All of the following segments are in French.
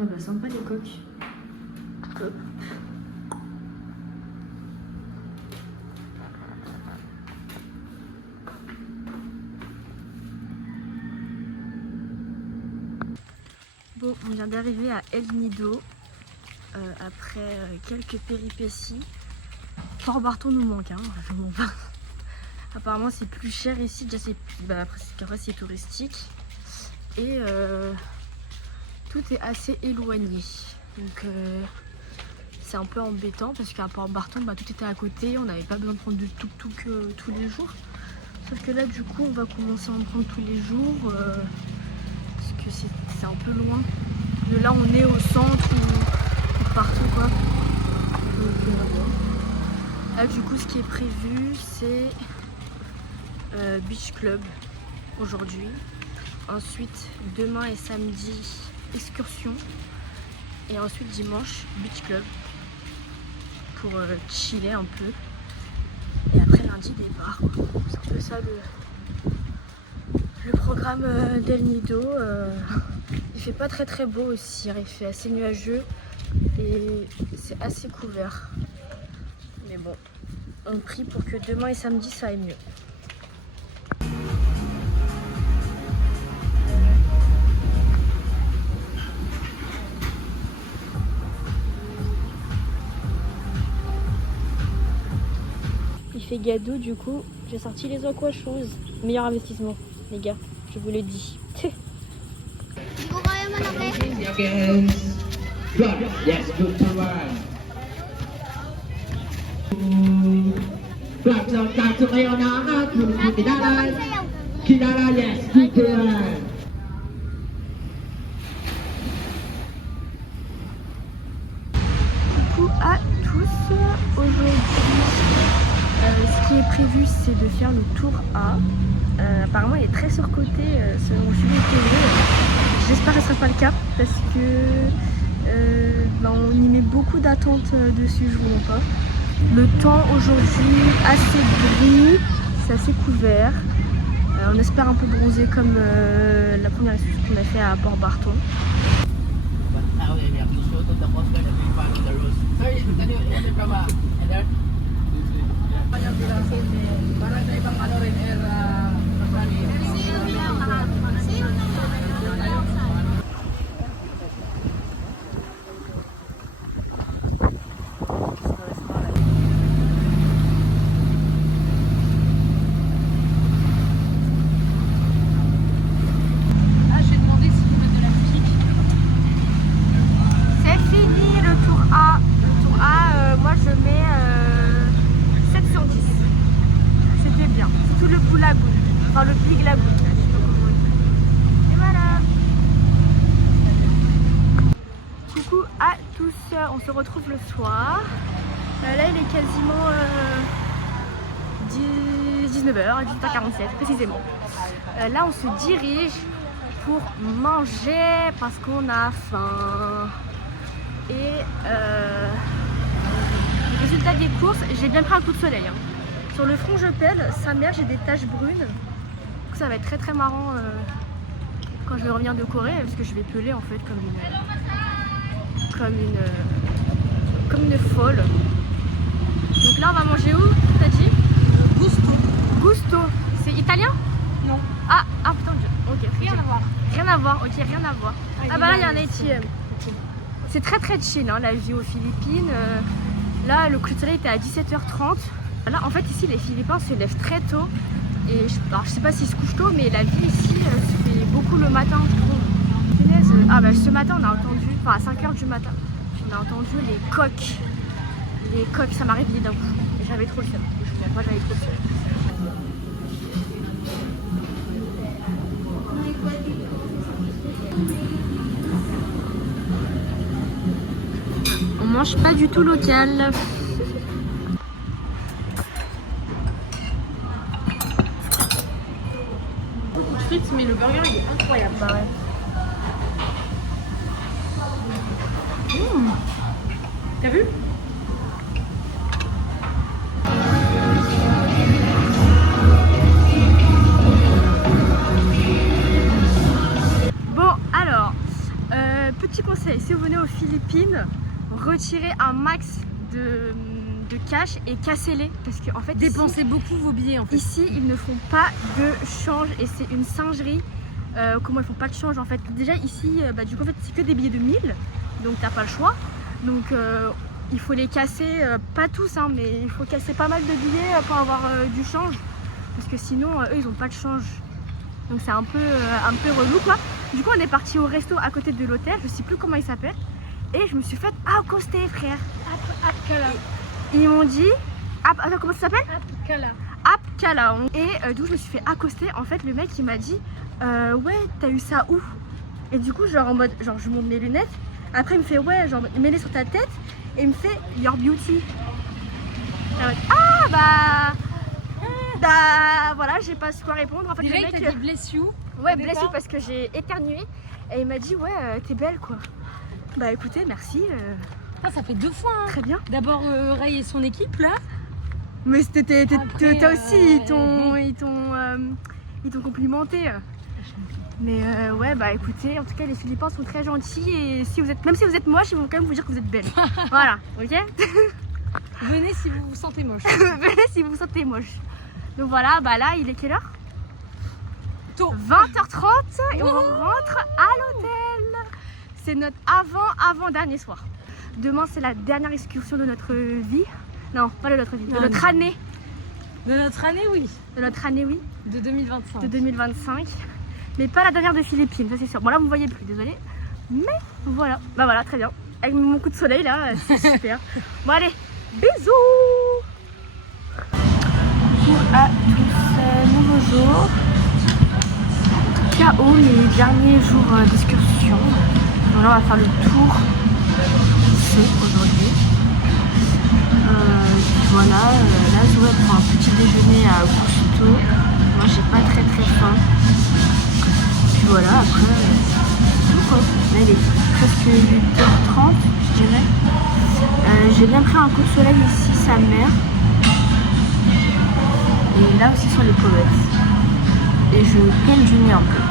Ah bah sympa les coques. Hop. Bon, on vient d'arriver à El Nido après quelques péripéties. Port Barton nous manque, hein, vraiment pas. Apparemment c'est plus cher ici, déjà c'est touristique et tout est assez éloigné. Donc c'est un peu embêtant parce qu'à Port Barton tout était à côté, on n'avait pas besoin de prendre du tuk-tuk tous les jours. Sauf que là du coup on va commencer à en prendre tous les jours parce que c'est un peu loin. De là on est au centre ou partout quoi. Donc, là du coup ce qui est prévu c'est Beach Club aujourd'hui. Ensuite demain et samedi excursion. Et ensuite dimanche Beach Club pour chiller un peu. Et après lundi départ. C'est un peu ça le programme d'El Nido. Il fait pas très beau aussi, il fait assez nuageux et c'est assez couvert. Mais bon, on prie pour que demain et samedi ça aille mieux. Il fait gado, du coup j'ai sorti les aqua shoes. Meilleur investissement les gars, je vous le dis. Yes, good to run. Kidala, yes, good to run. Coucou à tous, aujourd'hui ce qui est prévu c'est de faire le tour A. Apparemment il est très surcoté selon suivi de télé. J'espère que ce ne sera pas le cas parce que on y met beaucoup d'attentes dessus, je vous mens pas. Le temps aujourd'hui assez gris, c'est assez couvert. On espère un peu bronzer comme la première excursion qu'on a fait à Port Barton. Enfin le Big Lagoon, je sais pas comment on dit. Et voilà. Coucou à tous, on se retrouve le soir. Là il est quasiment 19h, 18h47 précisément. Là on se dirige pour manger parce qu'on a faim. Et résultat des courses, j'ai bien pris un coup de soleil. Hein. Sur le front je pèle, sa mère j'ai des taches brunes. Ça va être très marrant quand je vais revenir de Corée parce que je vais peler en fait comme une folle. Donc là on va manger où t'as dit? Gusto. Gusto. C'est italien? Non. Ah putain, ok. Rien à voir. Rien à voir, ok, rien à voir. Ah bah là il y a un ATM. C'est très chill hein, la vie aux Philippines. Là le coup de soleil était à 17h30. Là en fait ici les Philippins se lèvent très tôt. Et je sais pas s'ils se couchent tôt, mais la vie ici se fait beaucoup le matin, je trouve. Punaise, ce matin on a entendu, enfin à 5h du matin, on a entendu les coqs. Les coqs, ça m'a réveillé d'un coup. Et j'avais trop le seum. Moi j'avais trop le seum. On mange pas du tout local. Mais le burger il est incroyable. Bah ouais. T'as vu? Bon alors, petit petit conseil, si vous venez aux Philippines, retirez un max de cash et cassez-les parce que en fait Dépensez beaucoup vos billets en fait. Ici ils ne font pas de change et c'est une singerie. Comment ils font pas de change en fait. Déjà ici du coup en fait c'est que des billets de 1000 donc t'as pas le choix. Donc il faut les casser, pas tous hein, mais il faut casser pas mal de billets pour avoir du change parce que sinon eux ils ont pas de change. Donc c'est un peu relou quoi. Du coup on est parti au resto à côté de l'hôtel, je sais plus comment il s'appelle. Et je me suis fait accoster frère. Ils m'ont dit, attends comment ça s'appelle? Apkala. Et d'où je me suis fait accoster, en fait le mec il m'a dit ouais t'as eu ça où? Et du coup genre en mode, genre je monte mes lunettes, après il me fait ouais genre mets-les sur ta tête et il me fait your beauty. Voilà j'ai pas su quoi répondre en fait. Déjà le mec il t'a dit bless you. Ouais bless you parce que j'ai éternué et il m'a dit ouais t'es belle quoi. Bah écoutez merci. Ça fait 2 fois hein. Très bien. D'abord Ray et son équipe là. Mais t'as aussi, ils t'ont complimenté. Mais ouais, bah écoutez, en tout cas, les Philippins sont très gentils et même si vous êtes moche, ils vont quand même vous dire que vous êtes belle. Voilà, ok. Venez si vous vous sentez moche. Venez si vous vous sentez moche. Donc voilà, bah là, il est quelle heure? Tôt. 20h30 et on rentre à l'hôtel. C'est notre avant-dernier soir. Demain, c'est la dernière excursion de notre vie. Non, pas de notre vie, de notre année. De notre année, oui. De notre année, oui. De 2025. De 2025. Mais pas la dernière de Philippines, ça c'est sûr. Bon là, vous ne voyez plus, désolé. Mais voilà, bah voilà, très bien. Avec mon coup de soleil là, c'est super. Bon allez, bisous. Bonjour à tous, nouveau jour. KO, les derniers jours d'excursion. Donc là, on va faire le tour ici aujourd'hui. Voilà, là Zoé prend un petit déjeuner à Gusto. Moi j'ai pas très faim. Puis voilà, après c'est tout quoi. Là il est presque 8h30 je dirais. J'ai bien pris un coup de soleil ici, sa mère. Et là aussi sur les pommettes. Et je pèle du nez un peu.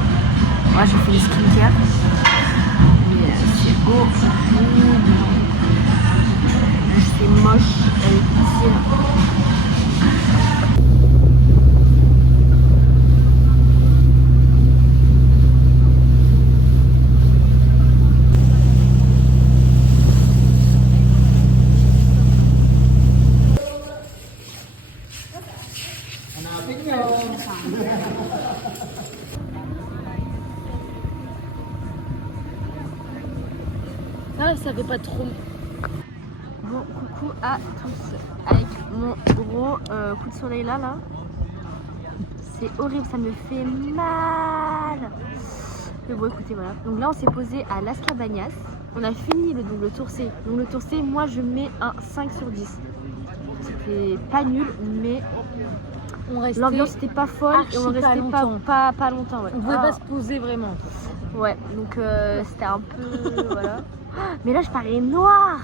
Moi j'ai fait les skincare. Mais c'est horrible. C'est moche, elle est Ça fait pas trop. Bon, coucou à tous. Avec mon gros coup de soleil là. C'est horrible, ça me fait mal. Mais bon, écoutez, voilà. Donc là, on s'est posé à Las Cabañas. On a fini le tour C. Donc le tour C, moi, je mets un 5 sur 10. C'était pas nul, mais l'ambiance n'était pas folle et on restait pas longtemps. Ouais. On pouvait pas se poser vraiment. Ouais, donc c'était un peu... voilà. Mais là, je parais noire.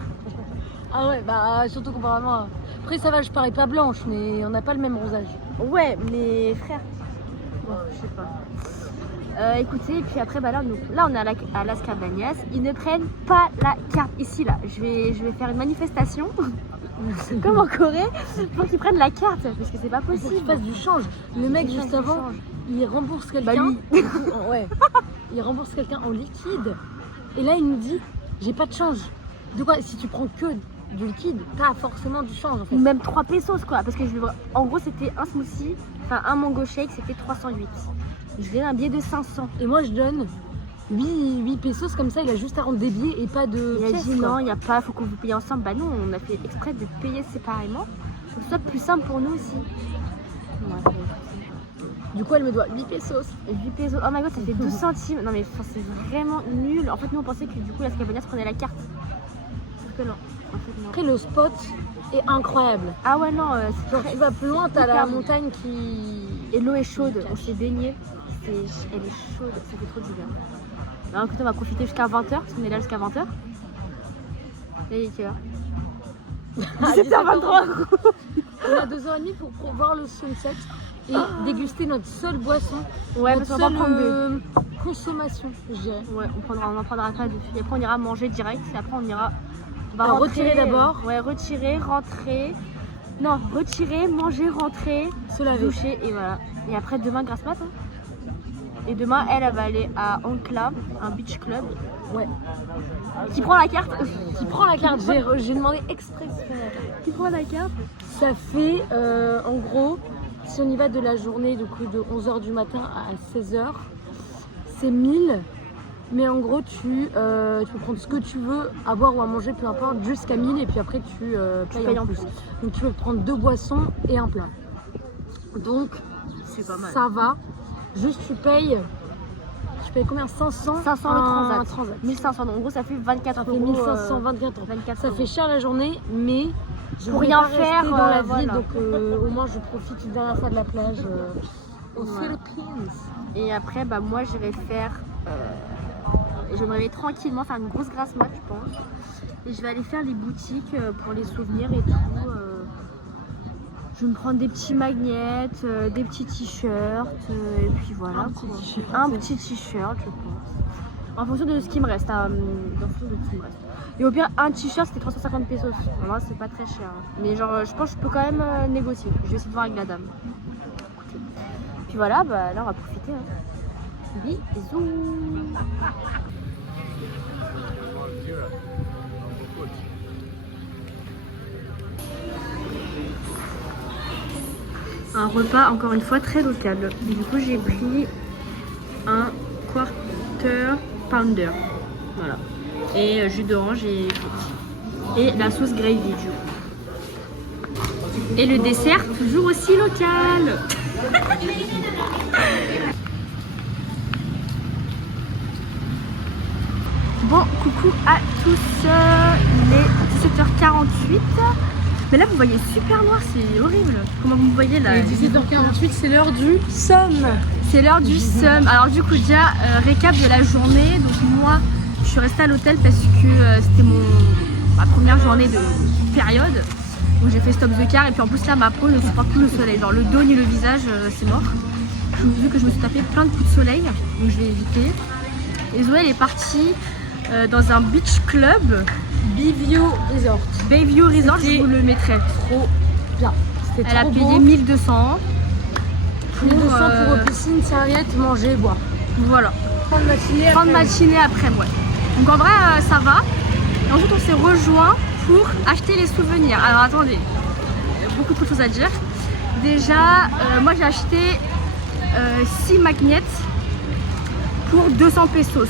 Ah ouais, bah surtout comparément. Après ça va, je parais pas blanche, mais on n'a pas le même rosage. Ouais, mais frère. Bon, je sais pas. Écoutez, puis après, bah là on est à Las Cabañas. Ils ne prennent pas la carte ici là. Je vais faire une manifestation, comme en Corée, pour qu'ils prennent la carte, parce que c'est pas possible. Il faut qu'il fasse du change. Le mec juste avant, il rembourse quelqu'un. Ouais. Il rembourse quelqu'un en liquide. Et là il nous dit, j'ai pas de change. De quoi? Si tu prends que du liquide, t'as forcément du change en fait. Ou même 3 pesos quoi, parce que en gros c'était un smoothie, enfin un mango shake, c'était 308. Je donne un billet de 500. Et moi je donne 8 pesos, comme ça il a juste à rendre des billets et pas de Il a pièces, dit quoi. non, il n'y a pas, faut qu'on vous paye ensemble. Bah non, on a fait exprès de payer séparément, pour que ce soit plus simple pour nous aussi. Ouais, du coup elle me doit 8 pesos. 8 pesos, oh my god, ça fait 12 centimes. Non mais c'est vraiment nul. En fait nous on pensait que du coup Las Cabañas prenait la carte. Sauf que non. En fait, non. Après le spot est incroyable. Ah ouais non, Genre tu vas plus loin, t'as la montagne qui... Et l'eau est chaude, on s'est baigné. Elle est chaude, ça fait trop du bien. Alors écoute, on va profiter jusqu'à 20h, parce qu'on est là jusqu'à 20h. Et il est quelle heure? 17h23. On a 2h30 pour voir le sunset et déguster notre seule boisson. Ouais, notre parce qu'on va prendre deux. consommation, je dirais. Ouais, on en prendra après. Et après on ira manger direct. Et après on va retirer d'abord. Ouais, retirer, rentrer. Non, retirer, manger, rentrer, Se laver. doucher et voilà. Et après demain grasse mat. Hein. Et demain elle va aller à Ancla, un beach club. Ouais. Qui prend la carte. Qui prend la carte. J'ai demandé exprès si prend la carte. Qui prend la carte. Ça fait en gros, si on y va de la journée donc de 11h du matin à 16h, c'est 1000. Mais en gros, tu peux prendre ce que tu veux, à boire ou à manger, peu importe, jusqu'à 1000 et puis après tu payes en plus. Donc tu peux prendre 2 boissons et un plat. Donc c'est pas mal. Ça va. Juste tu payes combien? 500 le transat. 1500, donc en gros ça fait 24 ça euros. fait 1500, 24 euros. Ça fait cher la journée, mais je pour vais rien pas faire rester dans la ville, voilà. donc au moins je profite une dernière fois de la plage aux Philippines. Et après, bah, moi je vais faire. Je vais me réveiller tranquillement, faire une grosse grasse mat, je pense. Et je vais aller faire les boutiques pour les souvenirs et tout. Je vais me prendre des petits magnets, des petits t-shirts, et puis voilà. Un petit t-shirt, je pense. En fonction de ce qui me reste. Et au pire, un t-shirt c'était 350 pesos. Vraiment, c'est pas très cher. Mais genre, je pense que je peux quand même négocier. Je vais essayer de voir avec la dame. Écoutez. Puis voilà, bah, là on va profiter. Hein. Bisous. Un repas encore une fois très local. Et du coup j'ai pris un quarter pounder. Voilà. Et jus d'orange et la sauce gravy du coup. Et le dessert toujours aussi local. Bon, coucou à tous, il est 17h48. Mais là vous voyez super noir, c'est horrible. Comment vous me voyez là? 17h48, c'est l'heure du SUM. C'est l'heure du SUM. Alors du coup déjà, récap de la journée. Donc moi, je suis restée à l'hôtel parce que c'était ma première journée de période. Donc j'ai fait stop the car et puis en plus là ma peau ne supporte plus le soleil. Genre le dos ni le visage, c'est mort. Vu que je me suis tapé plein de coups de soleil, donc je vais éviter. Et Zoé elle est partie dans un beach club. Bayview Resort. Bayview Resort, je vous le mettrai. Trop bien. Elle a payé 1200. 1200 pour piscine, serviette, manger, boire. Voilà. Fin de matinée après, ouais. Donc en vrai, ça va. Et ensuite, on s'est rejoints pour acheter les souvenirs. Alors attendez, beaucoup de choses à dire. Déjà, moi j'ai acheté 6 magnets pour 200 pesos.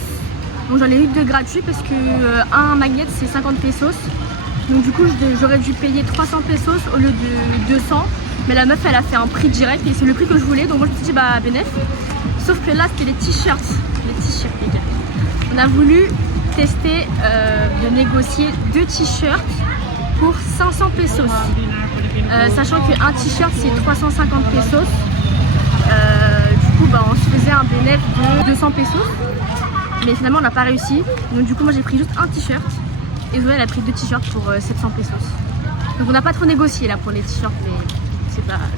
Donc j'en ai eu 2 gratuits parce que un magnet c'est 50 pesos. Donc du coup j'aurais dû payer 300 pesos au lieu de 200. Mais la meuf elle a fait un prix direct et c'est le prix que je voulais. Donc moi je me suis dit bah bénéf. Sauf que là c'était les t-shirts. Les t-shirts les gars. On a voulu tester de négocier 2 t-shirts pour 500 pesos. Sachant qu'un t-shirt c'est 350 pesos. Du coup bah, on se faisait un bénéf de 200 pesos. Mais finalement on n'a pas réussi. Donc du coup moi j'ai pris juste un t-shirt. Et Zoé elle a pris 2 t-shirts pour 700 pesos. Donc on n'a pas trop négocié là pour les t-shirts, mais c'est pas grave.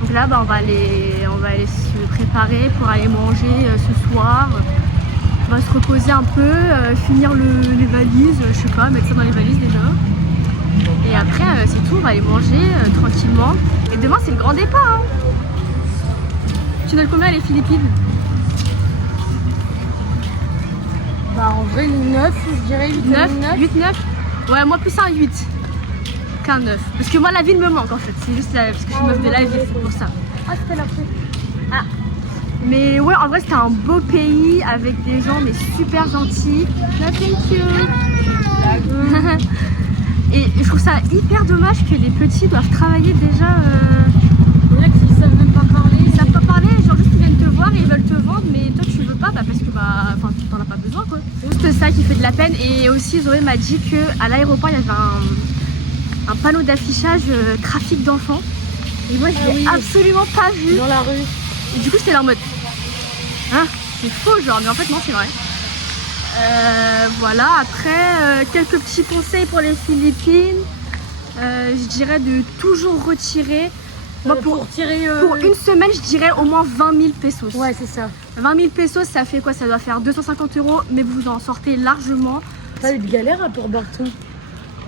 Donc là bah, on va aller se préparer pour aller manger ce soir. On va se reposer un peu, finir les valises, je sais pas, mettre ça dans les valises déjà. Et après c'est tout, on va aller manger tranquillement. Et demain c'est le grand départ. Hein. Tu donnes combien les Philippines? Bah en vrai 9, je dirais 8, 9. 9. Ouais, moi plus un 8 qu'un 9. Parce que moi la ville me manque en fait. C'est juste parce que je suis meuf de la ville, c'est pour ça. Ah c'était la fête. Ah. Mais ouais, en vrai c'était un beau pays avec des gens mais super gentils. Thank you. Et je trouve ça hyper dommage que les petits doivent travailler déjà. Il y en a qui savent même pas parler. Ils savent pas parler, genre juste ils viennent te voir et ils veulent te vendre, mais toi tu veux pas parce que bah tu t'en as pas besoin quoi. C'est juste ça qui fait de la peine. Et aussi Zoé m'a dit qu'à l'aéroport il y avait un panneau d'affichage trafic d'enfants. Et moi je l'ai absolument pas vu. Dans la rue. Et du coup j'étais là en mode hein, c'est faux genre, mais en fait non c'est vrai. Voilà, après quelques petits conseils pour les Philippines. Je dirais de toujours retirer Moi, pour tirer. Pour une semaine, je dirais au moins 20 000 pesos. Ouais, c'est ça. 20 000 pesos, ça fait quoi? Ça doit faire 250 €, mais vous en sortez largement. T'as eu de galère pour Barton?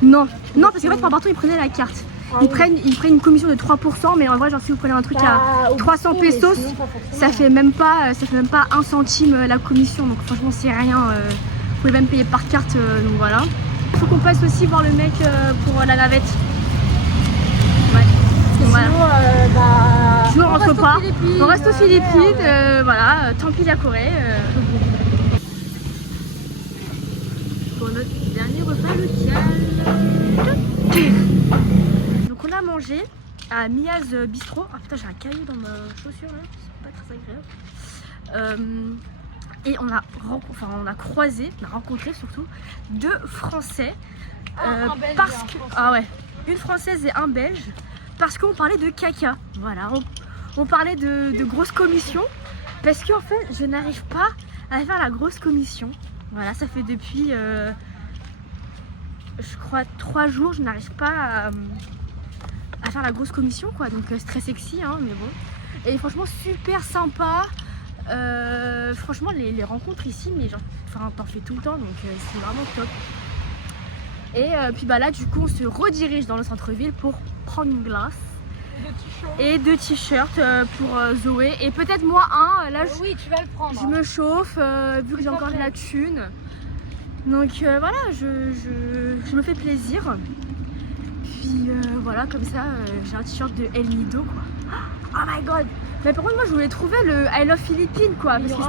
Non, non, parce qu'en fait, Port-Barton, ils prenaient la carte. Ils prennent une commission de 3%, mais en vrai, genre, si vous prenez un truc à 300 pesos, ça fait même pas 1 centime la commission. Donc, franchement, c'est rien. Vous pouvez même payer par carte. Donc, voilà. Il faut qu'on passe aussi voir le mec pour la navette. Ouais. Voilà. Sinon, on rentre pas. On reste aux Philippines. Voilà. Tant pis la Corée. Pour notre dernier repas local. Donc on a mangé à Mia's Bistro. Ah putain, j'ai un caillou dans ma chaussure là, c'est pas très agréable. Et on a croisé, on a rencontré surtout 2 Français. Parce que une Française et un Belge, parce qu'on parlait de caca. Voilà, on parlait de grosses commissions, parce qu'en fait je n'arrive pas à faire la grosse commission. Voilà, ça fait depuis je crois 3 jours, je n'arrive pas à faire la grosse commission quoi, donc c'est très sexy hein, mais bon. Et franchement super sympa. Franchement les rencontres ici, mais genre t'en fais tout le temps, donc c'est vraiment top. Et puis bah là du coup on se redirige dans le centre-ville pour prendre une glace et 2 t-shirts pour Zoé, et peut-être moi un là. Oui, tu vas le prendre. Je me chauffe vu que j'ai encore de la thune, donc voilà, je me fais plaisir. Puis voilà, comme ça j'ai un t-shirt de El Nido quoi. Oh my god. Mais par contre moi je voulais trouver le I Love Philippines quoi, parce que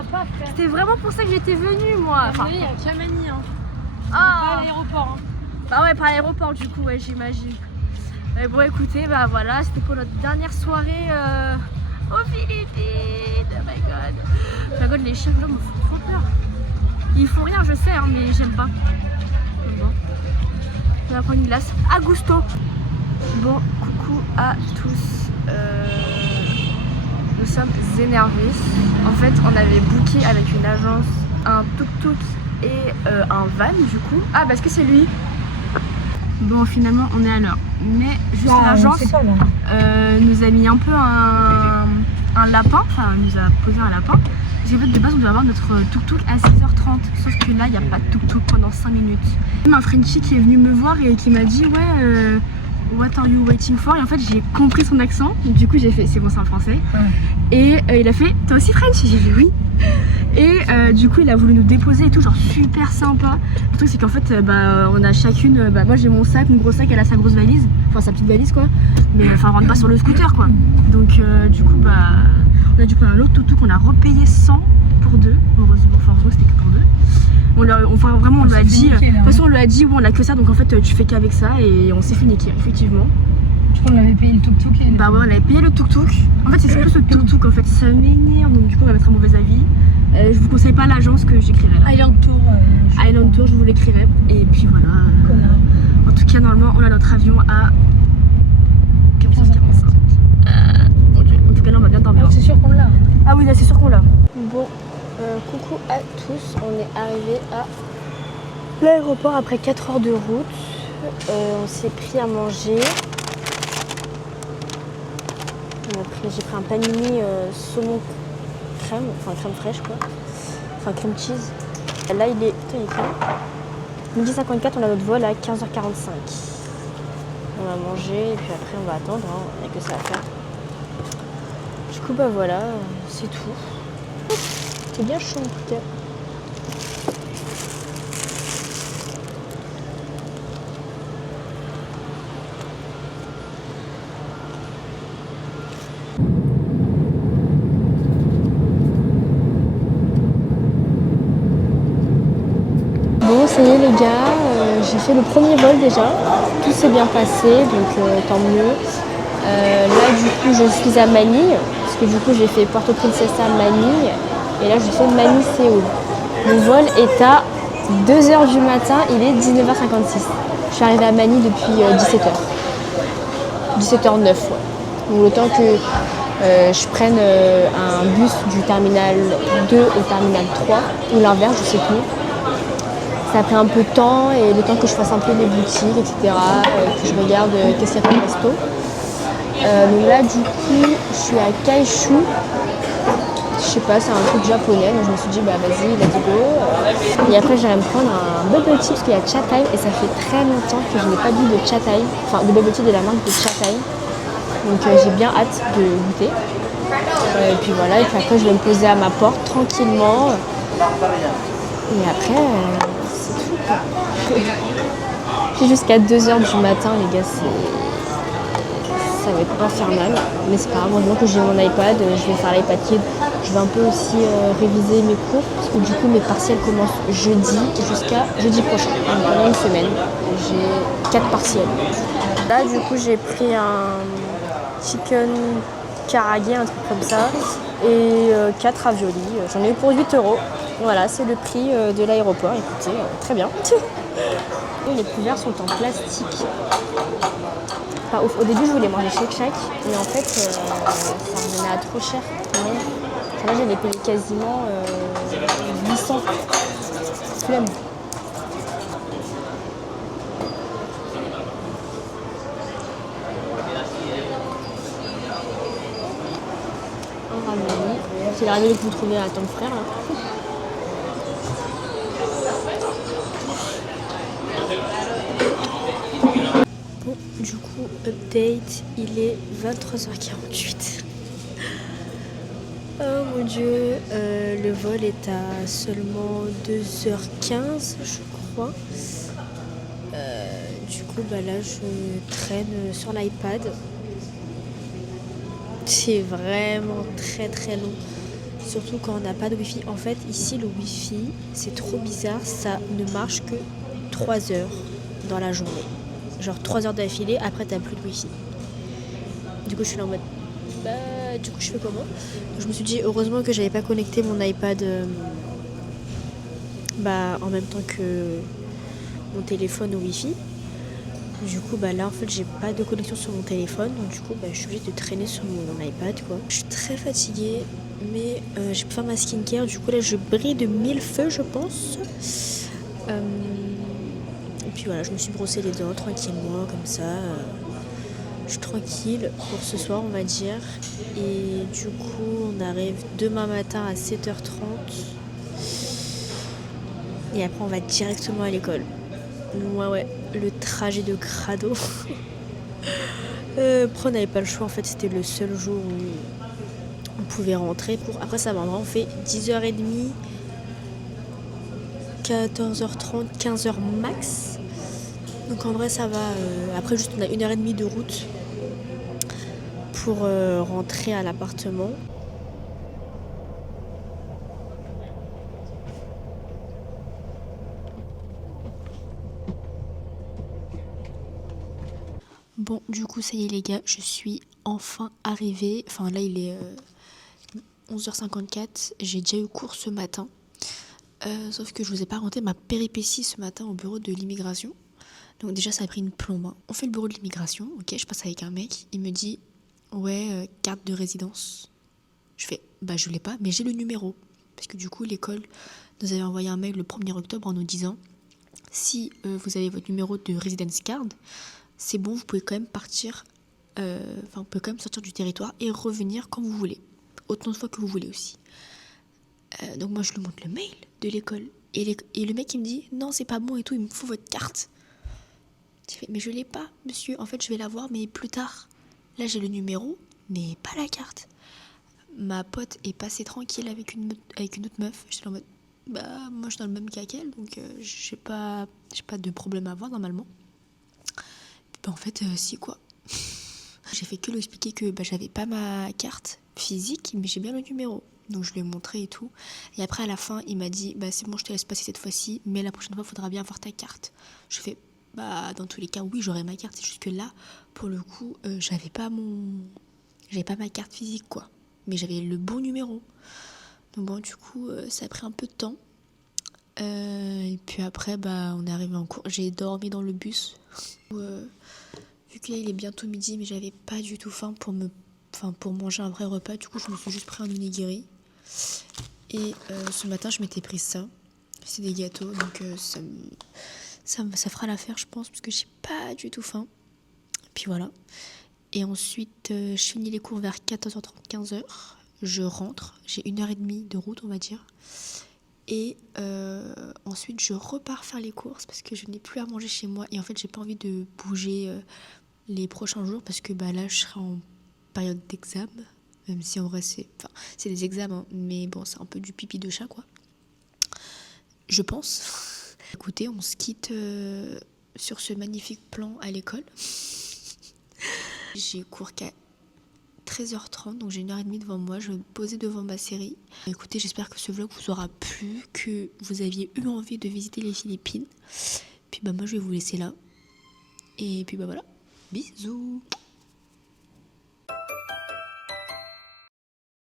c'était vraiment pour ça que j'étais venue moi. Enfin, il y a Kamani hein. Ah. Pas à l'aéroport hein. Bah ouais, pas à l'aéroport du coup, ouais, j'imagine. Mais bon écoutez, bah voilà, c'était pour notre dernière soirée aux Philippines. Oh my god. Oh my god, les chiens là me font trop peur. Ils font rien, je sais hein, mais j'aime pas. Bon. On va prendre une glace à gusto. Bon, coucou à tous. Nous sommes énervés. En fait, on avait booké avec une agence un tuk-tuk et un van du coup. Ah, parce que c'est lui. Bon, finalement, on est à l'heure. Mais juste l'agence nous a mis un peu un lapin. Enfin, nous a posé un lapin. Parce qu'en fait, de base, on devait avoir notre tuk-tuk à 6h30. Sauf que là, il n'y a pas de tuk-tuk pendant 5 minutes. Même un Frenchie qui est venu me voir et qui m'a dit ouais, what are you waiting for? Et en fait, j'ai compris son accent. Du coup, j'ai fait c'est bon, c'est en français. Et il a fait toi aussi French? J'ai dit oui. Et du coup il a voulu nous déposer et tout, genre super sympa. Le truc c'est qu'en fait on a chacune, moi j'ai mon sac, mon gros sac, elle a sa grosse valise, enfin sa petite valise quoi. Mais enfin on rentre pas sur le scooter quoi. Donc du coup on a dû prendre un autre tuk-tuk qu'on a repayé 100 pour 2. Heureusement, c'était que pour 2. On lui a dit, de toute façon on lui a dit on a que ça, donc en fait tu fais qu'avec ça, et on s'est fait niquer effectivement. Je crois qu'on avait payé le tuk-tuk et... Bah ouais, on avait payé le tuk-tuk. En fait c'est plus le tuk-tuk en fait, ça m'énerve, donc du coup on va mettre un mauvais avis. Je vous conseille pas l'agence que j'écrirai là. Island Tour. Island Tour, je vous l'écrirai. Et puis voilà. En tout cas normalement on a notre avion à 15h45. Mon Dieu, en tout cas là on va bien dormir. C'est sûr qu'on l'a. Ah oui là c'est sûr qu'on l'a. Bon, coucou à tous, on est arrivé à l'aéroport après 4 heures de route. On s'est pris à manger. J'ai pris un panini saumon crème, enfin crème fraîche quoi, enfin crème cheese. Là il est midi 54, on a notre vol à 15h45. On va manger et puis après on va attendre, hein. Il n'y a que ça à faire. Du coup bah voilà, c'est tout. C'est bien chaud en tout cas. Bon, ça y est les gars, j'ai fait le premier vol déjà, tout s'est bien passé, donc tant mieux. Là du coup je suis à Manille, parce que du coup j'ai fait Puerto Princesa Manille, et là je fais Manille-Séoul. Mon vol est à 2h du matin, il est 19h56. Je suis arrivée à Manille depuis 17h. 17h09, ouais. Donc le temps que je prenne un bus du terminal 2 au terminal 3, ou l'inverse, je sais plus. Ça a pris un peu de temps, et le temps que je fasse un peu les boutiques, etc., que je regarde qu'est-ce qu'il y a comme resto. Donc là, du coup, je suis à Kaishu. Je sais pas, c'est un truc japonais, donc je me suis dit, bah vas-y, let's go. Et après, j'irai me prendre un bubble tea parce qu'il y a Chatime et ça fait très longtemps que je n'ai pas bu de Chatime, enfin de bubble tea de la marque de Chatime. Donc j'ai bien hâte de goûter. Et puis voilà, et puis après, je vais me poser à ma porte tranquillement. Et après, c'est tout quoi. Puis jusqu'à 2h du matin, les gars, ça va être infernal. Mais c'est pas grave, heureusement que j'ai mon iPad, je vais faire l'iPad Kid. Je vais un peu aussi réviser mes cours, parce que du coup mes partiels commencent jeudi jusqu'à jeudi prochain. Donc pendant une semaine, j'ai 4 partiels. Là du coup j'ai pris un chicken karage, un truc comme ça, et 4 raviolis. J'en ai eu pour 8 €. Voilà, c'est le prix de l'aéroport. Écoutez, très bien. Les couverts sont en plastique. Pas ouf. Au début, je voulais manger Shake Shack et en fait, ça revenait à trop cher. Ouais. Là, j'allais payer quasiment 800. Flemme. Un ravioli. C'est le ravioli que vous trouvez à ton frère là. Bon, du coup, update, il est 23h48. Oh mon dieu, le vol est à seulement 2h15, je crois. Du coup, bah là, je traîne sur l'iPad. C'est vraiment très très long. Surtout quand on n'a pas de wifi. En fait, ici, le wifi, c'est trop bizarre. Ça ne marche que 3 heures dans la journée. Genre 3 heures d'affilée, après t'as plus de wifi. Du coup, je suis là en mode... Bah, du coup, je fais comment? Je me suis dit, heureusement que j'avais pas connecté mon iPad en même temps que mon téléphone au wifi. Du coup, bah là, en fait, j'ai pas de connexion sur mon téléphone. Donc, du coup, bah, je suis obligée de traîner sur mon iPad, quoi. Je suis très fatiguée, mais j'ai pu faire ma skincare. Du coup, là, je brille de 1000 feux, je pense. Et puis voilà, je me suis brossé les dents tranquillement, comme ça. Je suis tranquille pour ce soir, on va dire. Et du coup, on arrive demain matin à 7h30. Et après, on va directement à l'école. Ouais, le trajet de crado. Après, on n'avait pas le choix, en fait, c'était le seul jour où on pouvait rentrer. Après, ça m'a vraiment fait 10h30, 14h30, 15h max. Donc en vrai, ça va. Après, juste, on a 1h30 de route pour rentrer à l'appartement. Bon, du coup, ça y est les gars, je suis enfin arrivée. Enfin là, il est 11h54. J'ai déjà eu cours ce matin. Sauf que je vous ai pas raconté ma péripétie ce matin au bureau de l'immigration. Donc déjà, ça a pris une plombe. On fait le bureau de l'immigration, ok, je passe avec un mec. Il me dit, ouais, carte de résidence. Je fais, bah je l'ai pas, mais j'ai le numéro. Parce que du coup, l'école nous avait envoyé un mail le 1er octobre en nous disant, si vous avez votre numéro de residence card, c'est bon, vous pouvez quand même partir, vous pouvez quand même sortir du territoire et revenir quand vous voulez. Autant de fois que vous voulez aussi. Donc moi, je lui montre le mail de l'école. Et le mec, il me dit, non, c'est pas bon et tout, il me faut votre carte. J'ai fait, mais je l'ai pas, monsieur. En fait, je vais l'avoir, mais plus tard. Là, j'ai le numéro, mais pas la carte. Ma pote est passée tranquille avec une autre meuf. J'étais en mode, bah, moi, je suis dans le même cas qu'elle, donc j'ai pas de problème à avoir normalement. Bah, en fait, si quoi. J'ai fait que lui expliquer que j'avais pas ma carte physique, mais j'ai bien le numéro. Donc je lui ai montré et tout. Et après, à la fin, il m'a dit, bah c'est bon, je te laisse passer cette fois-ci, mais la prochaine fois, il faudra bien avoir ta carte. Je fais, bah dans tous les cas, oui, j'aurai ma carte. C'est juste que là, pour le coup, j'avais pas ma carte physique, quoi. Mais j'avais le bon numéro. Donc bon, du coup, ça a pris un peu de temps. Et puis après, on est arrivé en cours. J'ai dormi dans le bus. Vu que là, il est bientôt midi, mais j'avais pas du tout faim pour manger un vrai repas. Du coup, je me suis juste pris un onigiri. Et ce matin, je m'étais pris ça. C'est des gâteaux, donc ça fera l'affaire, je pense, parce que j'ai pas du tout faim. Et puis voilà. Et ensuite, je finis les cours vers 14h30, 15h. Je rentre, j'ai 1h30 de route, on va dire. Et ensuite, je repars faire les courses parce que je n'ai plus à manger chez moi. Et en fait, j'ai pas envie de bouger les prochains jours parce que là, je serai en période d'examen. Même si en vrai, c'est des examens, mais bon, c'est un peu du pipi de chat, quoi. Je pense. Écoutez, on se quitte sur ce magnifique plan à l'école. J'ai cours qu'à 13h30, donc j'ai 1h30 devant moi. Je vais me poser devant ma série. Écoutez, j'espère que ce vlog vous aura plu, que vous aviez eu envie de visiter les Philippines. Puis moi, je vais vous laisser là. Et puis voilà. Bisous.